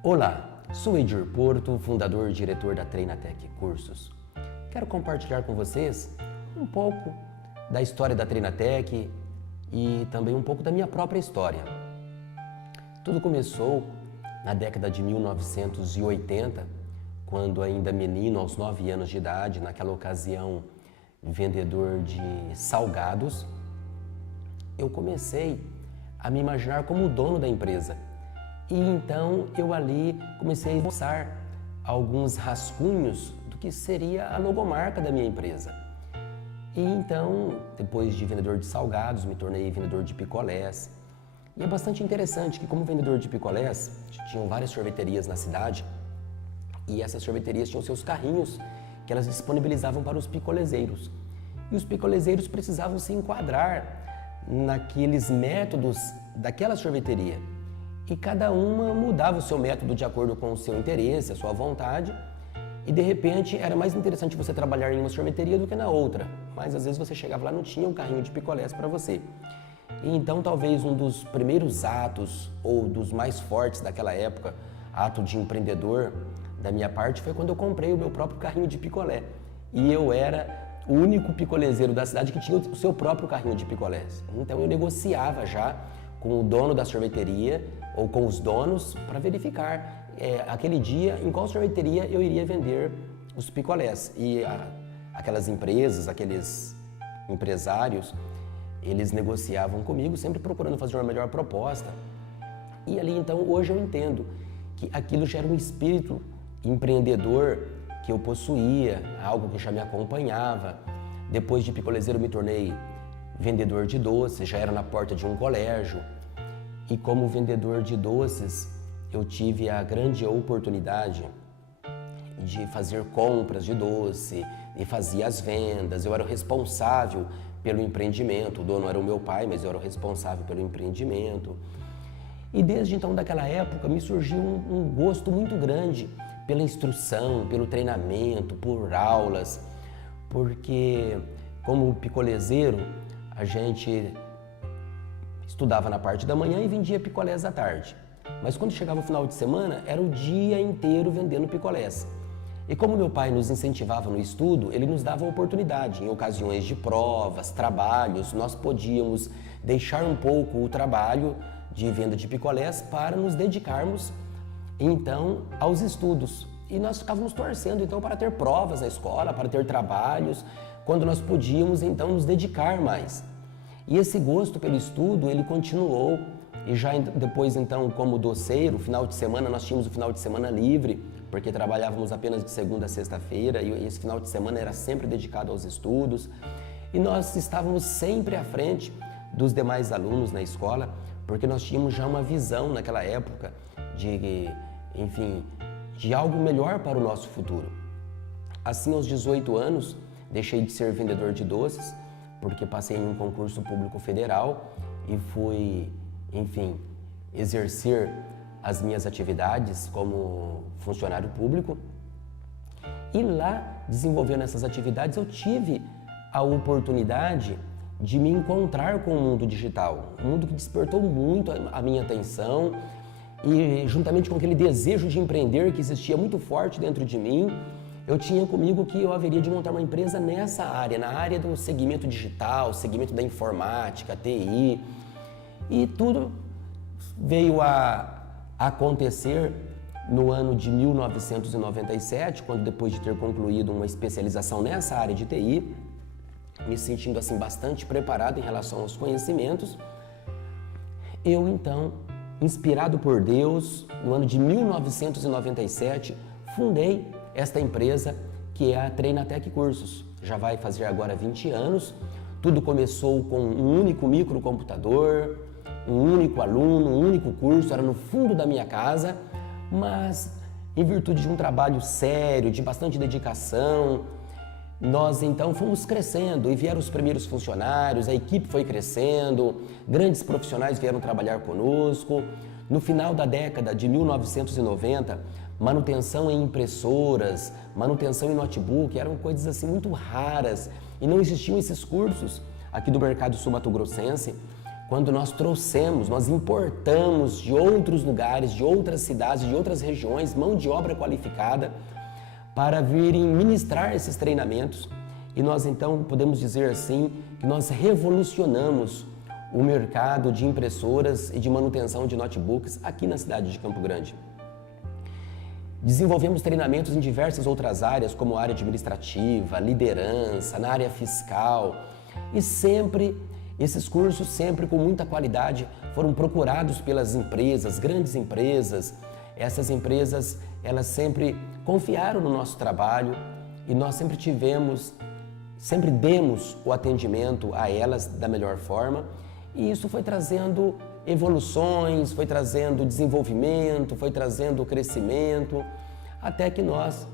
Olá, sou Edir Porto, fundador e diretor da Treinatec Cursos. Quero compartilhar com vocês um pouco da história da Treinatec e também um pouco da minha própria história. Tudo começou na década de 1980, quando ainda menino, aos 9 anos de idade, naquela ocasião vendedor de salgados, eu comecei a me imaginar como o dono da empresa. E então eu ali comecei a esboçar alguns rascunhos do que seria a logomarca da minha empresa. E então, depois de vendedor de salgados, me tornei vendedor de picolés. E é bastante interessante que, como vendedor de picolés, tinham várias sorveterias na cidade e essas sorveterias tinham seus carrinhos que elas disponibilizavam para os picolezeiros. E os picolezeiros precisavam se enquadrar naqueles métodos daquela sorveteria. E cada uma mudava o seu método de acordo com o seu interesse, a sua vontade. E de repente era mais interessante você trabalhar em uma sorveteria do que na outra. Mas às vezes você chegava lá e não tinha um carrinho de picolés para você. E então talvez um dos primeiros atos, ou dos mais fortes daquela época, ato de empreendedor da minha parte, foi quando eu comprei o meu próprio carrinho de picolé. E eu era o único picolezeiro da cidade que tinha o seu próprio carrinho de picolés. Então eu negociava já com o dono da sorveteria ou com os donos para verificar aquele dia em qual sorveteria eu iria vender os picolés. E aquelas empresas, aqueles empresários, eles negociavam comigo, sempre procurando fazer uma melhor proposta. E ali então hoje eu entendo que aquilo já era um espírito empreendedor que eu possuía, algo que já me acompanhava. Depois de picolezeiro me tornei vendedor de doces, já era na porta de um colégio. E como vendedor de doces, eu tive a grande oportunidade de fazer compras de doce e fazia as vendas. Eu era o responsável pelo empreendimento. O dono era o meu pai, mas eu era o responsável pelo empreendimento. E desde então, daquela época, me surgiu um gosto muito grande pela instrução, pelo treinamento, por aulas, porque como picolezeiro, a gente estudava na parte da manhã e vendia picolés à tarde. Mas quando chegava o final de semana, era o dia inteiro vendendo picolés. E como meu pai nos incentivava no estudo, ele nos dava a oportunidade. Em ocasiões de provas, trabalhos, nós podíamos deixar um pouco o trabalho de venda de picolés para nos dedicarmos então aos estudos. E nós ficávamos torcendo então para ter provas na escola, para ter trabalhos, quando nós podíamos então nos dedicar mais. E esse gosto pelo estudo, ele continuou, e já depois então como doceiro, final de semana, nós tínhamos o final de semana livre, porque trabalhávamos apenas de segunda a sexta-feira, e esse final de semana era sempre dedicado aos estudos, e nós estávamos sempre à frente dos demais alunos na escola, porque nós tínhamos já uma visão naquela época de, enfim, de algo melhor para o nosso futuro. Assim, aos 18 anos, deixei de ser vendedor de doces, porque passei em um concurso público federal e fui, enfim, exercer as minhas atividades como funcionário público. E lá, desenvolvendo essas atividades, eu tive a oportunidade de me encontrar com o mundo digital, um mundo que despertou muito a minha atenção e juntamente com aquele desejo de empreender que existia muito forte dentro de mim, eu tinha comigo que eu haveria de montar uma empresa nessa área, na área do segmento digital, segmento da informática, TI, e tudo veio a acontecer no ano de 1997, quando depois de ter concluído uma especialização nessa área de TI, me sentindo assim bastante preparado em relação aos conhecimentos, eu então, inspirado por Deus, no ano de 1997, fundei esta empresa que é a Treinatec Cursos. Já vai fazer agora 20 anos. Tudo começou com um único microcomputador, um único aluno, um único curso, era no fundo da minha casa, mas em virtude de um trabalho sério, de bastante dedicação, nós então fomos crescendo e vieram os primeiros funcionários, a equipe foi crescendo, grandes profissionais vieram trabalhar conosco. No final da década de 1990, manutenção em impressoras, manutenção em notebook, eram coisas assim muito raras e não existiam esses cursos aqui do mercado sul-mato-grossense quando nós trouxemos, nós importamos de outros lugares, de outras cidades, de outras regiões, mão de obra qualificada para virem ministrar esses treinamentos. E nós então podemos dizer assim que nós revolucionamos o mercado de impressoras e de manutenção de notebooks aqui na cidade de Campo Grande. Desenvolvemos treinamentos em diversas outras áreas, como área administrativa, liderança, na área fiscal, e sempre, esses cursos sempre com muita qualidade, foram procurados pelas empresas, grandes empresas. Essas empresas, elas sempre confiaram no nosso trabalho e nós sempre demos o atendimento a elas da melhor forma, e isso foi trazendo evoluções, foi trazendo desenvolvimento, foi trazendo crescimento, até que nós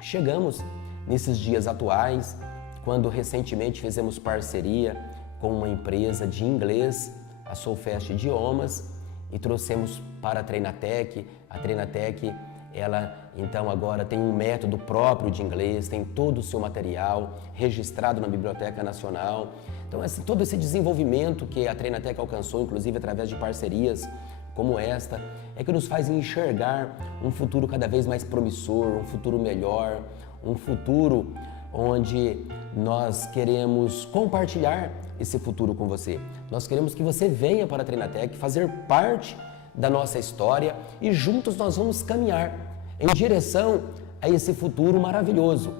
chegamos nesses dias atuais, quando recentemente fizemos parceria com uma empresa de inglês, a Solfest Idiomas, e trouxemos para a Treinatec. A Treinatec, ela então agora tem um método próprio de inglês, tem todo o seu material registrado na Biblioteca Nacional. Então, todo esse desenvolvimento que a Treinatec alcançou, inclusive através de parcerias como esta, é que nos faz enxergar um futuro cada vez mais promissor, um futuro melhor, um futuro onde nós queremos compartilhar esse futuro com você. Nós queremos que você venha para a Treinatec fazer parte da nossa história e juntos nós vamos caminhar em direção a esse futuro maravilhoso.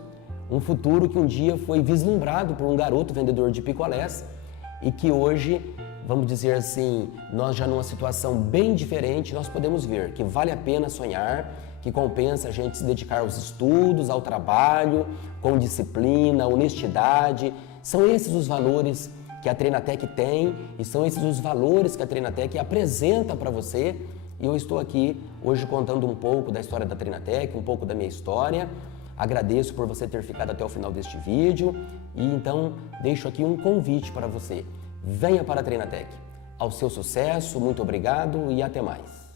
Um futuro que um dia foi vislumbrado por um garoto vendedor de picolés e que hoje, vamos dizer assim, nós já numa situação bem diferente, nós podemos ver que vale a pena sonhar, que compensa a gente se dedicar aos estudos, ao trabalho, com disciplina, honestidade. São esses os valores que a Treinatec tem e são esses os valores que a Treinatec apresenta para você. E eu estou aqui hoje contando um pouco da história da Treinatec, um pouco da minha história. Agradeço por você ter ficado até o final deste vídeo e então deixo aqui um convite para você. Venha para a Treinatec. Ao seu sucesso, muito obrigado e até mais.